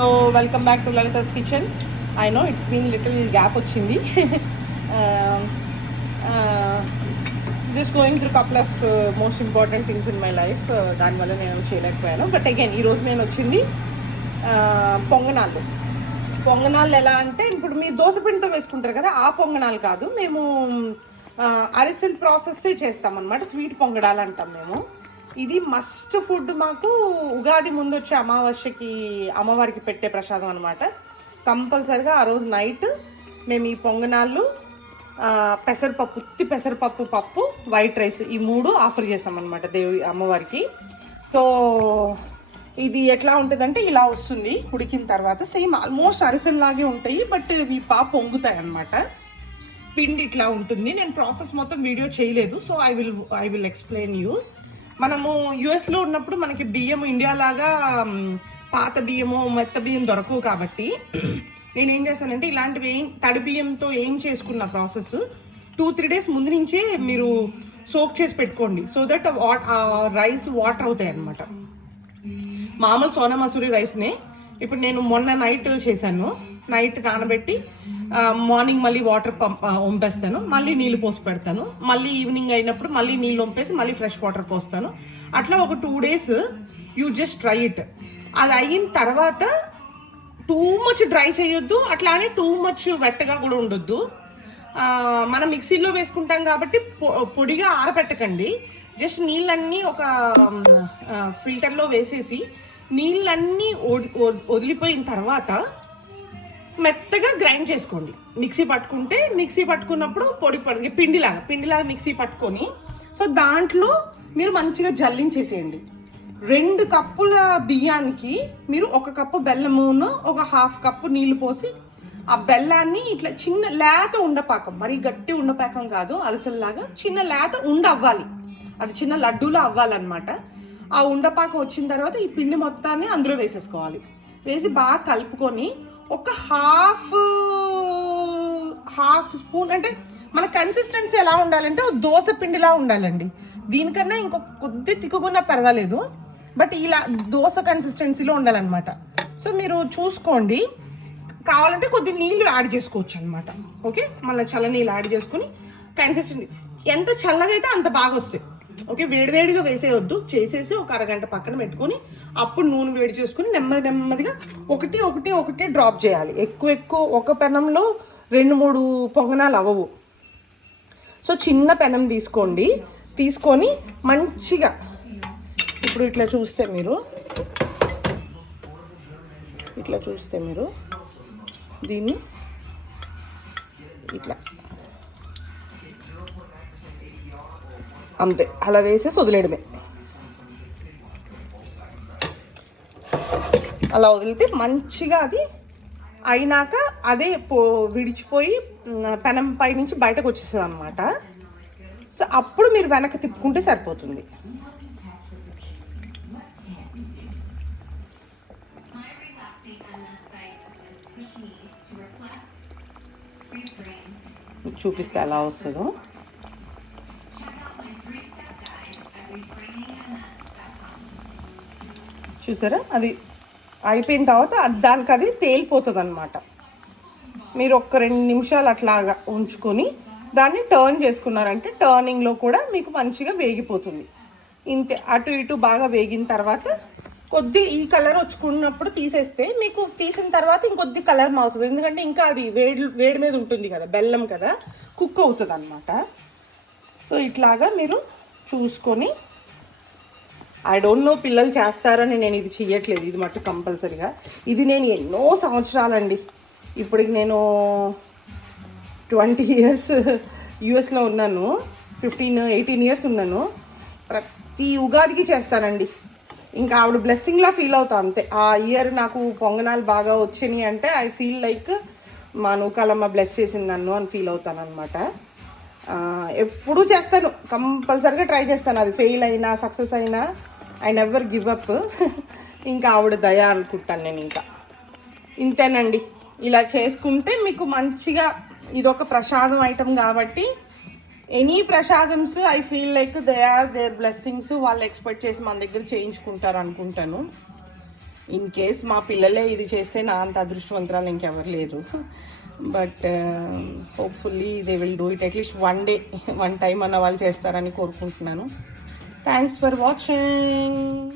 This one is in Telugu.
So welcome back to Lalitha's kitchen. I know it's been little gap వచ్చింది. Just going through couple of most important things in my life. దానివల్ల నేను చేయలేకపోయాను. బట్ అగైన్ ఈరోజు నేను వచ్చింది పొంగనాలు. పొంగనాలు ఎలా అంటే ఇప్పుడు మీరు దోసపిండితో వేసుకుంటారు కదా, ఆ పొంగనాలు కాదు. మేము అరిసెల్ ప్రాసెస్సే చేస్తామన్నమాట. స్వీట్ పొంగడాలు అంటాం మేము. ఇది మస్ట్ ఫుడ్. మాకు ఉగాది ముందు వచ్చే అమావాస్యకి అమ్మవారికి పెట్టే ప్రసాదం అనమాట. కంపల్సరిగా ఆ రోజు నైట్ మేము ఈ పొంగనాళ్ళు, పెసరపప్పు, ఉత్తి పెసరపప్పు, పప్పు, వైట్ రైస్, ఈ 3 ఆఫర్ చేస్తామన్నమాట దేవి అమ్మవారికి. సో ఇది ఎట్లా ఉంటుందంటే ఇలా వస్తుంది ఉడికిన తర్వాత. సేమ్ ఆల్మోస్ట్ అరిసెల్లాగే ఉంటాయి, బట్ ఇవి పొంగుతాయి అన్నమాట. పిండి ఇట్లా ఉంటుంది. నేను ప్రాసెస్ మొత్తం వీడియో చేయలేదు, so I will explain you. మనము యుఎస్లో ఉన్నప్పుడు మనకి బియ్యం ఇండియా లాగా పాత బియ్యము, మెత్త బియ్యం దొరకవు కాబట్టి నేనేం చేస్తానంటే ఇలాంటివి తడి బియ్యంతో ఏం చేసుకున్న ప్రాసెస్ 2-3 days ముందు నుంచే మీరు సోక్ చేసి పెట్టుకోండి. సో దట్ రైస్ వాటర్ అవుతాయి అన్నమాట. మామూలు సోనా మసూరి రైస్నే ఇప్పుడు నేను మొన్న నైట్ చేశాను. నైట్ నానబెట్టి మార్నింగ్ మళ్ళీ వాటర్ వంపేస్తాను, మళ్ళీ నీళ్ళు పోసి పెడతాను, మళ్ళీ ఈవినింగ్ అయినప్పుడు మళ్ళీ నీళ్ళు వంపేసి మళ్ళీ ఫ్రెష్ వాటర్ పోస్తాను. అట్లా ఒక 2 days you just try it. అది అయిన తర్వాత టూ మచ్ డ్రై చేయొద్దు, అట్లానే టూ మచ్ వెట్టగా కూడా ఉండొద్దు. మనం మిక్సీలో వేసుకుంటాం కాబట్టి పొడిగా ఆరబెట్టకండి. జస్ట్ నీళ్ళన్నీ ఒక ఫిల్టర్లో వేసేసి నీళ్ళన్నీ వదిలిపోయిన తర్వాత మెత్తగా గ్రైండ్ చేసుకోండి. మిక్సీ పట్టుకున్నప్పుడు పొడి పిండిలాగా మిక్సీ పట్టుకొని, సో దాంట్లో మీరు మంచిగా జల్లించేసేయండి. 2 కప్పుల బియ్యానికి మీరు 1 కప్పు బెల్లమును, 1/2 కప్పు నీళ్లు పోసి ఆ బెల్లాన్ని ఇట్లా చిన్న లేత ఉండపాకం, మరి గట్టి ఉండపాకం కాదు, అలసల్లాగా చిన్న లేత అవ్వాలి. అది చిన్న లడ్డూలో అవ్వాలన్నమాట. ఆ ఉండపాకం వచ్చిన తర్వాత ఈ పిండి మొత్తాన్ని అందులో వేసేసుకోవాలి. వేసి బాగా కలుపుకొని ఒక హాఫ్ స్పూన్, అంటే మన కన్సిస్టెన్సీ ఎలా ఉండాలంటే దోశ పిండిలా ఉండాలండి. దీనికన్నా ఇంకొక కొద్ది తిక్కుకున్నా పర్వాలేదు, బట్ ఇలా దోశ కన్సిస్టెన్సీలో ఉండాలన్నమాట. సో మీరు చూసుకోండి. కావాలంటే కొద్ది నీళ్ళు యాడ్ చేసుకోవచ్చు అనమాట. ఓకే, మళ్ళీ చల్ల నీళ్ళు యాడ్ చేసుకుని కన్సిస్టెన్సీ ఎంత చల్లగా అయితే అంత బాగా వస్తాయి. ఓకే, వేడివేడిగా వేసేయొద్దు. చేసేసి ఒక అరగంట పక్కన పెట్టుకొని అప్పుడు నూనె వేడి చేసుకుని నెమ్మదిగా ఒకటి డ్రాప్ చేయాలి. ఎక్కువ ఒక పెనంలో 2-3 పొంగనాలు అవ్వవు. సో చిన్న పెనం తీసుకొని మంచిగా ఇప్పుడు ఇట్లా చూస్తే మీరు దీన్ని ఇట్లా అంతే అలా వేసేసి వదిలేయడమే. అలా వదిలితే మంచిగా అది అయినాక అదే విడిచిపోయి పెనం పై నుంచి బయటకు వచ్చేస్తుంది అనమాట. సో అప్పుడు మీరు వెనక్కి తిప్పుకుంటే సరిపోతుంది. చూపిస్తే ఎలా వస్తుందో. చూసారా, అది అయిపోయిన తర్వాత దానికి అది తేలిపోతుంది అనమాట. మీరు ఒక 2 నిమిషాలు అట్లాగా ఉంచుకొని దాన్ని టర్న్ చేసుకున్నారంటే టర్నింగ్లో కూడా మీకు మంచిగా వేగిపోతుంది. ఇంతే, అటు ఇటు బాగా వేగిన తర్వాత కొద్ది ఈ కలర్ వచ్చుకున్నప్పుడు తీసేస్తే మీకు తీసిన తర్వాత ఇంకొద్ది కలర్ మారుతుంది. ఎందుకంటే ఇంకా అది వేడి మీద ఉంటుంది కదా, బెల్లం కదా, కుక్ అవుతుంది అనమాట. సో ఇట్లాగా మీరు చూసుకొని, ఐ డోంట్ నో పిల్లలు చేస్తారని నేను ఇది చెయ్యట్లేదు. ఇది మటు కంపల్సరీగా. ఇది నేను ఎన్నో సంవత్సరాలండి, ఇప్పటికి నేను 20 years యూఎస్లో ఉన్నాను, 15-18 years ఉన్నాను. ప్రతి ఉగాదికి చేస్తానండి. ఇంకా ఆవిడ బ్లెస్సింగ్లా ఫీల్ అవుతా అంతే. ఆ ఇయర్ నాకు పొంగనాలు బాగా వచ్చినాయి అంటే ఐ ఫీల్ లైక్ మా నూకాలమ్మ బ్లెస్ చేసింది నన్ను అని ఫీల్ అవుతాను అనమాట. ఎప్పుడూ చేస్తాను, కంపల్సరీగా ట్రై చేస్తాను. అది ఫెయిల్ అయినా సక్సెస్ అయినా ఐ నెవర్ గివ్ అప్. ఇంకా ఆవిడ దయ అనుకుంటాను నేను. ఇంకా ఇంతేనండి. ఇలా చేసుకుంటే మీకు మంచిగా ఇదొక ప్రసాదం ఐటమ్ కాబట్టి any ప్రసాదమ్స్ I feel like they are there blessings. వాళ్ళు ఎక్స్పెక్ట్ చేసి మన దగ్గర చేయించుకుంటారు అనుకుంటాను. ఇన్ కేస్ మా పిల్లలే ఇది చేస్తే నా అంత అదృష్టవంతరాలు ఇంకెవరు లేరు. But hopefully they will do it at least one day, one time అన్న వాళ్ళు చేస్తారని కోరుకుంటున్నాను. Thanks for watching.